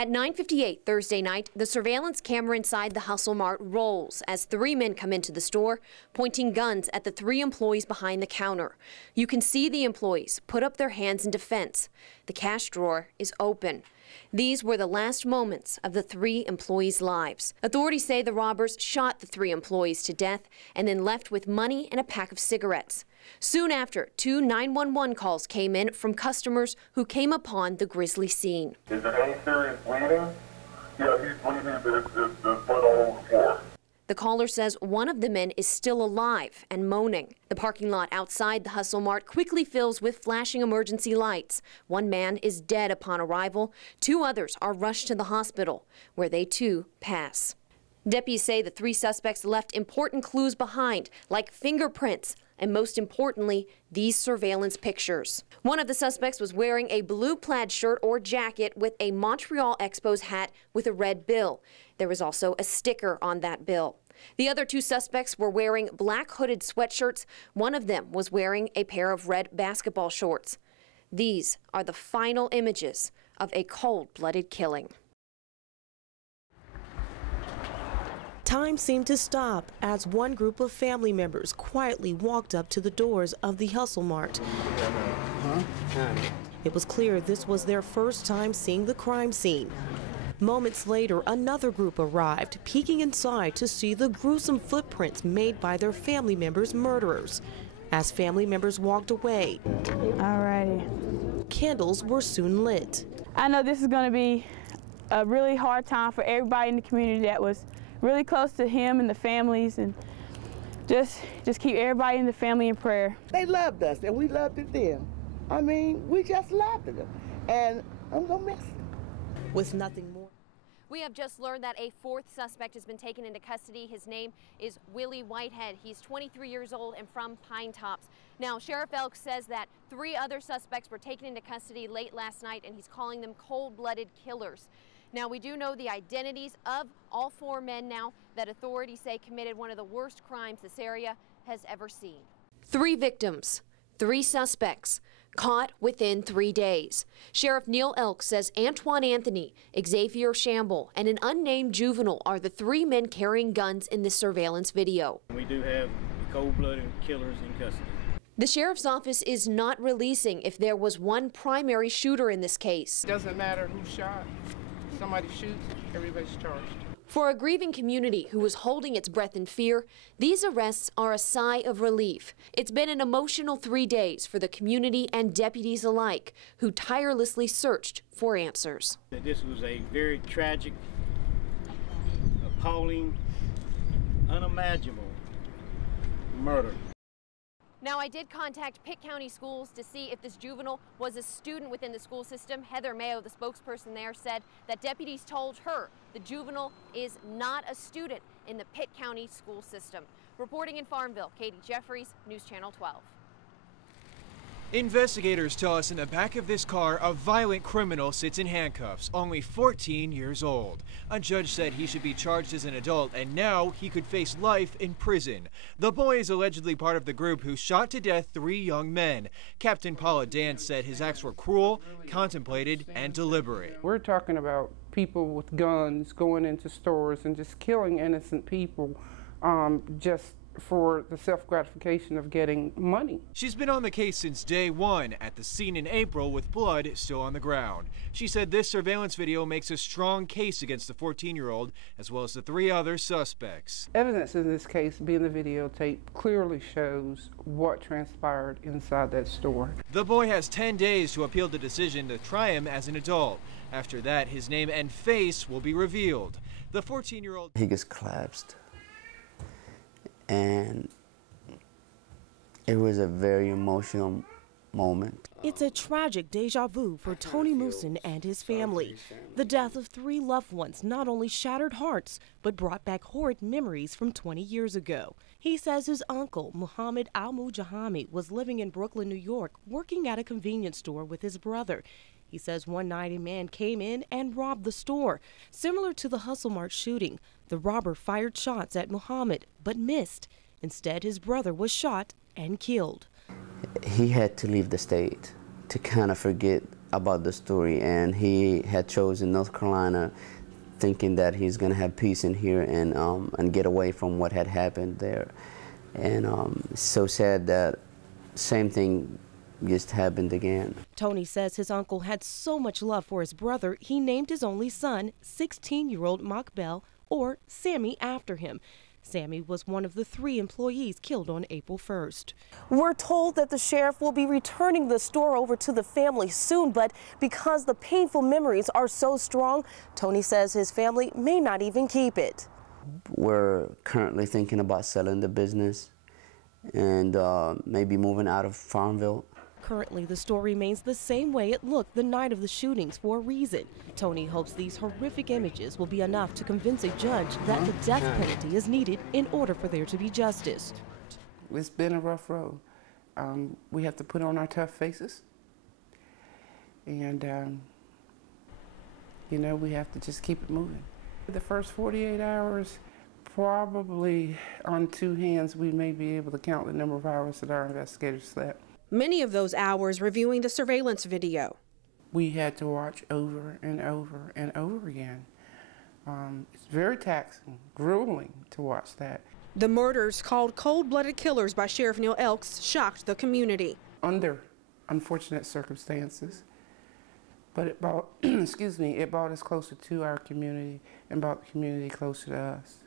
At 9:58 Thursday night, the surveillance camera inside the Hustle Mart rolls as 3 men come into the store, pointing guns at the 3 employees behind the counter. You can see the employees put up their hands in defense. The cash drawer is open. These were the last moments of the 3 employees' lives. Authorities say the robbers shot the 3 employees to death and then left with money and a pack of cigarettes. Soon after, 2 911 calls came in from customers who came upon the grisly scene. Is there any serious bleeding? Yeah, he's bleeding. There's blood all over the floor. The caller says one of the men is still alive and moaning. The parking lot outside the Hustle Mart quickly fills with flashing emergency lights. 1 man is dead upon arrival. 2 others are rushed to the hospital, where they too pass. Deputies say the 3 suspects left important clues behind, like fingerprints, and most importantly, these surveillance pictures. One of the suspects was wearing a blue plaid shirt or jacket with a Montreal Expos hat with a red bill. There was also a sticker on that bill. The other 2 suspects were wearing black hooded sweatshirts. One of them was wearing a pair of red basketball shorts. These are the final images of a cold-blooded killing. Time seemed to stop as one group of family members quietly walked up to the doors of the Hustle Mart. It was clear this was their first time seeing the crime scene. Moments later, another group arrived, peeking inside to see the gruesome footprints made by their family members' murderers. As family members walked away, candles were soon lit. I know this is going to be a really hard time for everybody in the community that was really close to him and the families, and just keep everybody in the family in prayer. They loved us and we loved them. I mean, we just loved them, and I'm gonna miss them. With nothing more. We have just learned that a 4th suspect has been taken into custody. His name is Willie Whitehead. He's 23 years old and from Pine Tops. Now, Sheriff Elks says that 3 other suspects were taken into custody late last night, and he's calling them cold-blooded killers. Now, we do know the identities of all 4 men now that authorities say committed one of the worst crimes this area has ever seen. 3 victims, 3 suspects, caught within 3 days. Sheriff Neil Elk says Antwan Anthony, Xavier Shamble, and an unnamed juvenile are the 3 men carrying guns in this surveillance video. We do have the cold-blooded killers in custody. The sheriff's office is not releasing if there was one primary shooter in this case. It doesn't matter who shot. Somebody shoots, everybody's charged. For a grieving community who was holding its breath in fear, these arrests are a sigh of relief. It's been an emotional 3 days for the community and deputies alike, who tirelessly searched for answers. This was a very tragic, appalling, unimaginable murder. Now, I did contact Pitt County Schools to see if this juvenile was a student within the school system. Heather Mayo, the spokesperson there, said that deputies told her the juvenile is not a student in the Pitt County school system. Reporting in Farmville, Katie Jeffries, News Channel 12. Investigators tell us in the back of this car, a violent criminal sits in handcuffs, only 14 years old. A judge said he should be charged as an adult, and now he could face life in prison. The boy is allegedly part of the group who shot to death 3 young men. Captain Paula Dance said his acts were cruel, contemplated, and deliberate. We're talking about people with guns going into stores and just killing innocent people just for the self-gratification of getting money. She's been on the case since day 1 at the scene in April with blood still on the ground. She said this surveillance video makes a strong case against the 14-year-old as well as the 3 other suspects. Evidence in this case, being the videotape, clearly shows what transpired inside that store. The boy has 10 days to appeal the decision to try him as an adult. After that, his name and face will be revealed. The 14-year-old... He gets collapsed. And it was a very emotional moment. It's a tragic deja vu for Tony Mooson and his family. The death of 3 loved ones not only shattered hearts, but brought back horrid memories from 20 years ago. He says his uncle, Mohamed Almujanahi, was living in Brooklyn, New York, working at a convenience store with his brother. He says one night a man came in and robbed the store. Similar to the Hustle Mart shooting, the robber fired shots at Mohamed, but missed. Instead, his brother was shot and killed. He had to leave the state to kind of forget about the story, and he had chosen North Carolina thinking that he's going to have peace in here and get away from what had happened there. And it's so sad that same thing just happened again. Tony says his uncle had so much love for his brother, he named his only son, 16-year-old Mokbel, or Sammy, after him. Sammy was one of the 3 employees killed on April 1st. We're told that the sheriff will be returning the store over to the family soon, but because the painful memories are so strong, Tony says his family may not even keep it. We're currently thinking about selling the business and maybe moving out of Farmville. Currently, the store remains the same way it looked the night of the shootings for a reason. Tony hopes these horrific images will be enough to convince a judge that the death penalty is needed in order for there to be justice. It's been a rough road. We have to put on our tough faces. And, you know, we have to just keep it moving. The first 48 hours, probably on 2 hands, we may be able to count the number of hours that our investigators slept. Many of those hours reviewing the surveillance video. We had to watch over and over and over again. It's very taxing, grueling to watch that. The murders, called cold-blooded killers by Sheriff Neil Elks, shocked the community. Under unfortunate circumstances, but it brought, excuse me, it brought us closer to our community and brought the community closer to us.